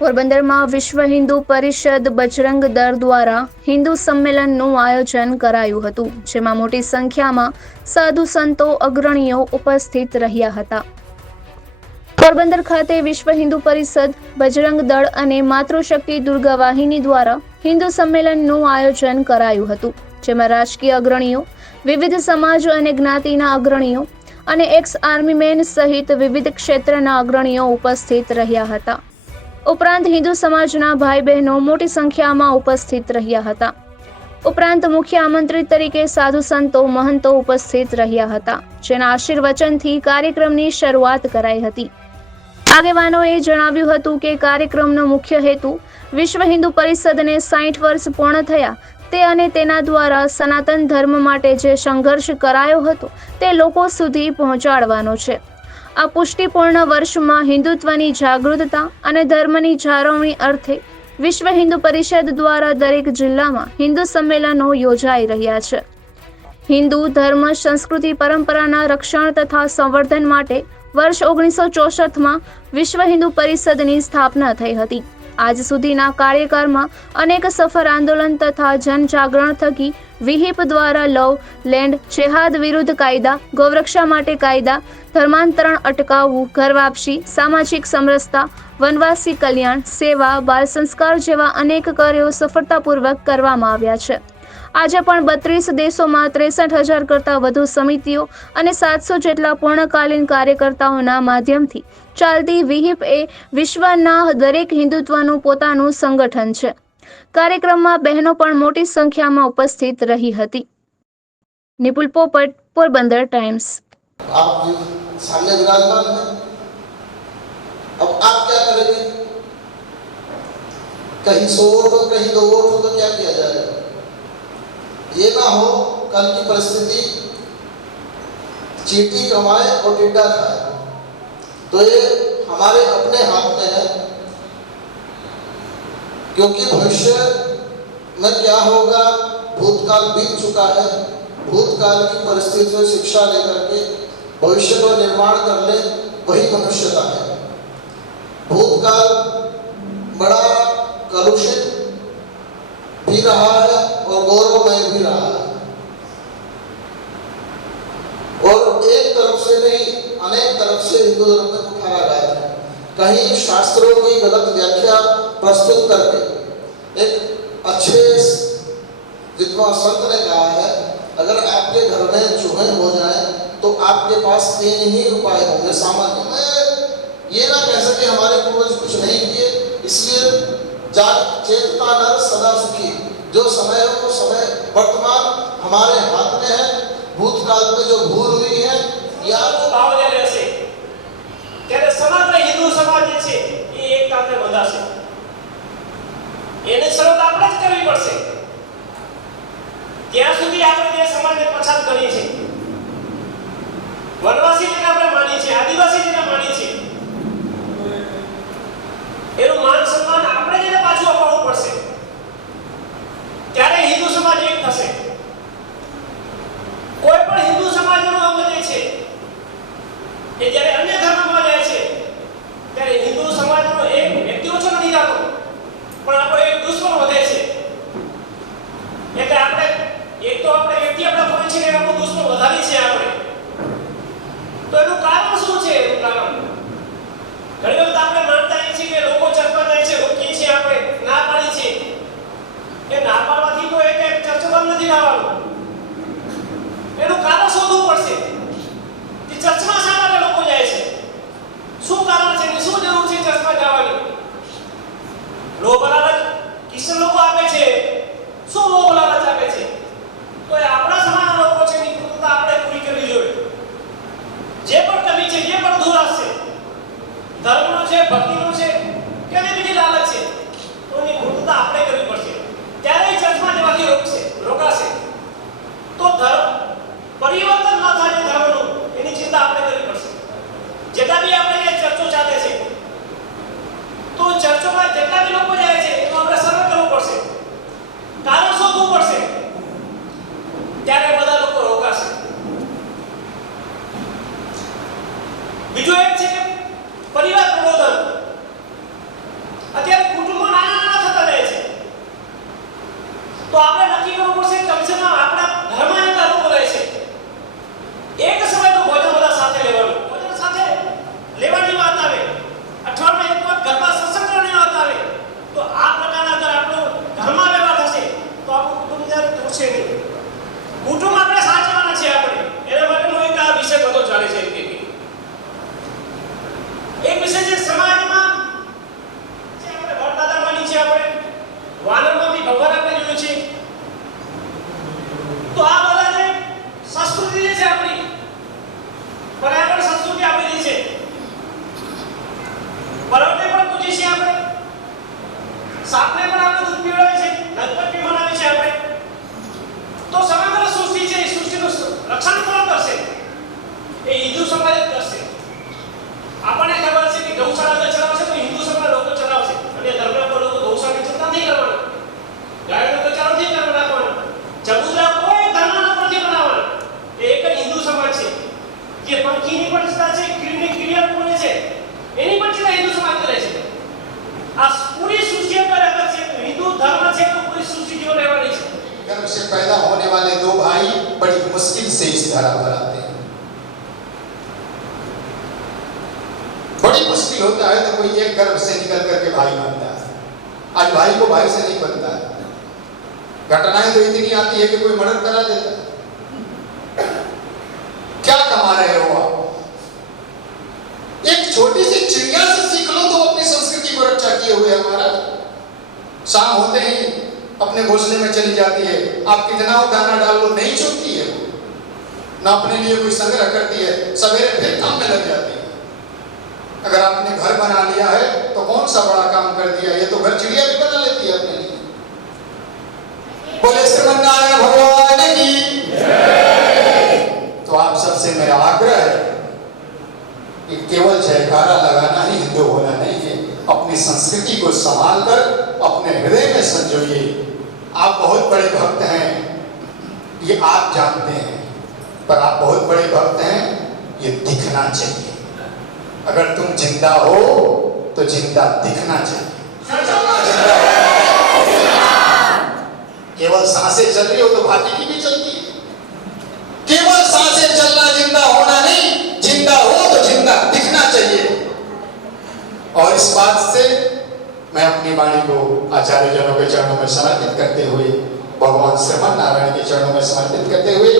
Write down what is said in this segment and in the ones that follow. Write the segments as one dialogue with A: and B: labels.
A: પોરબંદરમાં વિશ્વ હિન્દુ પરિષદ બજરંગ દળ દ્વારા હિન્દુ સંમેલનનું આયોજન કરાયું હતું, જેમાં મોટી સંખ્યામાં સાધુ સંતો અગ્રણીઓ ઉપસ્થિત રહ્યા હતા. પોરબંદર ખાતે વિશ્વ હિન્દુ પરિષદ બજરંગ દળ અને માતૃશક્તિ દુર્ગા વાહિની દ્વારા હિન્દુ સંમેલનનું આયોજન કરાયું હતું, જેમાં રાજકીય અગ્રણીઓ, વિવિધ સમાજ અને જ્ઞાતિના અગ્રણીઓ અને એક્સ આર્મી મેન સહિત વિવિધ ક્ષેત્રના અગ્રણીઓ ઉપસ્થિત રહ્યા હતા. ઉપરાંત હિન્દુ સમાજના ભાઈ બહેનો મોટી સંખ્યામાં ઉપસ્થિત રહ્યા હતા. ઉપરાંત મુખ્ય આમંત્રિત તરીકે સાધુ સંતો, મહંતો ઉપસ્થિત રહ્યા હતા, જેના આશીર્વચનથી કાર્યક્રમની શરૂઆત કરાઈ હતી. આગેવાનોએ જણાવ્યું હતું કે કાર્યક્રમનો મુખ્ય હેતુ વિશ્વ હિન્દુ પરિષદને સાઠ વર્ષ પૂર્ણ થયા તે અને તેના દ્વારા સનાતન ધર્મ માટે જે સંઘર્ષ કરાયો હતો તે લોકો સુધી પહોંચાડવાનો છે. આ પુષ્ટિપૂર્ણ વર્ષમાં હિન્દુત્વની જાગૃતતા અને ધર્મની જાળવણી અર્થે વિશ્વ હિન્દુ પરિષદ દ્વારા દરેક જિલ્લામાં હિન્દુ સંમેલનો યોજાઈ રહ્યા છે. હિન્દુ ધર્મ, સંસ્કૃતિ, પરંપરાના રક્ષણ તથા સંવર્ધન માટે વર્ષ ઓગણીસો ચોસઠમાં વિશ્વ હિન્દુ પરિષદની સ્થાપના થઈ હતી. આજ સુધીના કાર્યકાળમાં અનેક સફર આંદોલન તથા જનજાગરણ થકી વિહિપ દ્વારા લવ, લેન્ડ, જેહાદ વિરુદ્ધ કાયદા, ગૌરક્ષા માટે કાયદા, ધર્માંતરણ અટકાવવું ઘર વાપસી સામાજિક સમરસતા, વનવાસી કલ્યાણ, સેવા, બાળ સંસ્કાર જેવા અનેક કાર્યો સફળતાપૂર્વક કરવામાં આવ્યા છે. આજે પણ બત્રીસ દેશોમાં ત્રેસઠ હજાર કરતાં વધુ સમિતિઓ અને સાતસો જેટલા પૂર્ણકાલીન કાર્યકર્તાઓના માધ્યમથી ચાલતી વિહિપ એ વિશ્વના દરેક હિન્દુત્વનું પોતાનું સંગઠન છે કાર્યક્રમમાં બહેનો પણ મોટી સંખ્યામાં ઉપસ્થિત રહી હતી નિપુલ પોપટ પોરબંદર ટાઈમ્સ
B: आप जी सामने विराजमान हैं अब आप क्या करेंगे कहीं सौ वोट हो कहीं दो वोट हो तो क्या किया जाएगा ये ना हो कल की परिस्थिति, चीटी कमाए और टिड्डा खाए। तो ये हमारे अपने हाथ में है, क्योंकि भविष्य में क्या होगा? भूतकाल बीत चुका है। भूतकाल की परिस्थिति से शिक्षा लेकर के भविष्य का निर्माण कर ले, वही मनुष्यता है। भूतकाल बड़ा कलुषित भी रहा है और गौरवमय भी रहा है और एक तरफ़ से नहीं, अनेक तरफ़ से हिंदू धर्म में उठाया गया है। कहीं शास्त्रों की गलत व्याख्या प्रस्तुत करके एक अच्छे विद्वान संत ने कहा है, अगर आपके घर में चूहे हो जाए तो आपके पास तीन ही उपाय होंगे सामान्य। में ये ना कह सके हमारे पूर्वज कुछ नहीं किए, इसलिए चेतता, नर, सदा सुखी। जो समय है वो समय वर्तमान हमारे हाथ में है भूतकाल में जो भूल हुई है या
C: તો ભાવ જ્યારે હશે ત્યારે સમગ્ર હિન્દુ સમાજ જે છે એ એક તાંત્રે બંધાશે એને શરૂઆત આપણે જ કરવી પડશે ત્યાં સુધી આપણે જે સમાજને પછાત કરીએ છીએ વનવાસી જેને આપણે માનીએ છીએ આદિવાસી જેને માનીએ છીએ છે, ભક્તિનું છે, કે અને બીજી લાલચ છે? તો એની મૂર્તતા આપણે કરવી પડશે. ત્યારે ચર્ચમાં જવાથી રોકશે, રોકાશે. તો ધર્મ, પરિવર્તન ન થાય ધર્મનું, એની ચિંતા આપણે કરવી પડશે. જેટલા બી આપણે નક્કી કરવું પડશે કમસેમાં આપણા ઘરમાં એક લોકો રહે છે? એક સમય તો ભોજન બધા સાથે લેવાનું. ભોજન સાથે લેવાની વાત આવે. અઠવાડિયામાં એક વખત ઘરમાં સત્સંગ કરવાની વાત આવે. તો આ પ્રકારના અંદર આપણો ઘરમાં વ્યવહાર થશે, તો આપણું કુટુંબ ત્યારે તૂટશે નહીં. કુટુંબ होने वाले दो भाई बड़ी मुश्किल से इस धारा पर आते हैं। बड़ी मुश्किल होता है तो कोई एक
D: गर्व से निकल करके भाई बनता है। आज भाई को भाई से नहीं बनता है। घटनाएँ तो इतनी आती है कि कोई मर्डर करा देता है। क्या कमा रहे हो आप? एक छोटी सी चिड़िया से सीख लो तो अपनी संस्कृति को रक्षा किए हुए हमारा। शाम होते ही अपने घोंसले में चली जाती है। आप कितना दाना डाल लो, नहीं चुगती है। ना अपने लिए कोई संग्रह करती है, सवेरे फिर काम में लग जाती है। अगर आपने घर बना लिया है तो कौन सा बड़ा काम कर दिया? ये तो घर चिड़िया भी बना लेती है अपने लिए। बोले श्रीमन्नारायण भगवान की तो आप सबसे मेरा आग्रह है कि केवल जयकारा लगाना ही हिंदू होना नहीं है। अपनी संस्कृति को संभाल कर, अपने हृदय में संजोइए। आप बहुत बड़े भक्त हैं, ये आप जानते हैं, पर आप बहुत बड़े भक्त हैं, ये दिखना चाहिए। अगर तुम ज़िंदा हो तो ज़िंदा दिखना चाहिए। केवल साँसें चल रही हो तो भाटी की भी चलती है। केवल साँसें चलना ज़िंदा होना नहीं, ज़िंदा हो तो ज़िंदा दिखना चाहिए। और इस बात से मैं अपनी वाणी को आचार्य जनों के चरणों में समर्पित करते हुए, भगवान श्रीमन नारायण के चरणों में समर्पित करते हुए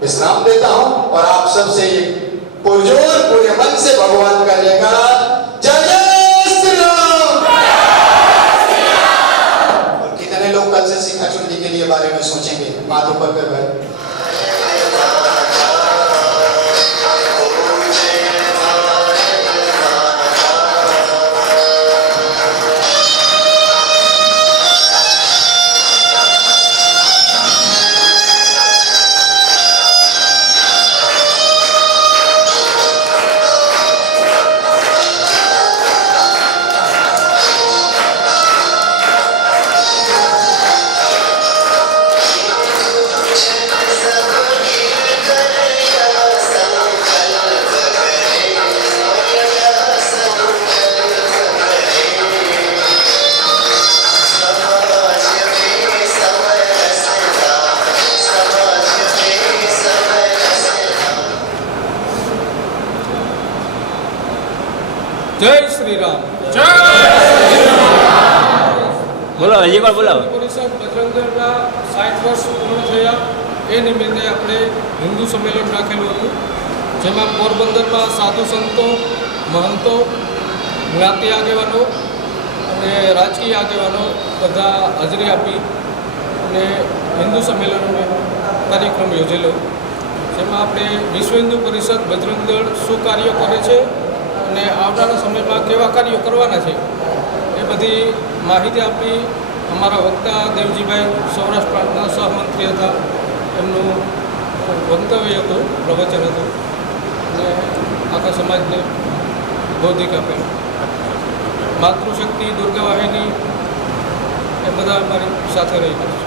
D: विश्राम देता हूँ और आप सबसे पुरजोर पूरे मन से भगवान का जयकार
E: જય શ્રી રામ
F: બોલો હજી પણ બોલાવો.
E: પરિષદ બજરંગદળના સાઠ વર્ષ પૂર્ણ થયા. એ નિમિત્તે આપણે હિન્દુ સંમેલન રાખેલું હતું. જેમાં પોરબંદરમાં સાધુ સંતો મહંતો જ્ઞાતિ આગેવાનો અને રાજકીય આગેવાનો બધા હાજરી આપી અને હિન્દુ સંમેલનનો કાર્યક્રમ યોજેલો. જેમાં આપણે વિશ્વ હિન્દુ પરિષદ બજરંગ દળ શું કાર્ય કરે છે અને આવનારા સમયમાં કેવા કાર્યો કરવાના છે, એ બધી માહિતી આપી અમારા વક્તા દેવજીભાઈ સૌરાષ્ટ્ર પ્રાંતના સહમંત્રી હતા. એમનું વક્તવ્ય હતું, પ્રવચન હતું. અને આખા સમાજને બૌદ્ધિક આપેલું માતૃશક્તિ દુર્ગા એ બધા અમારી સાથે રહી છે.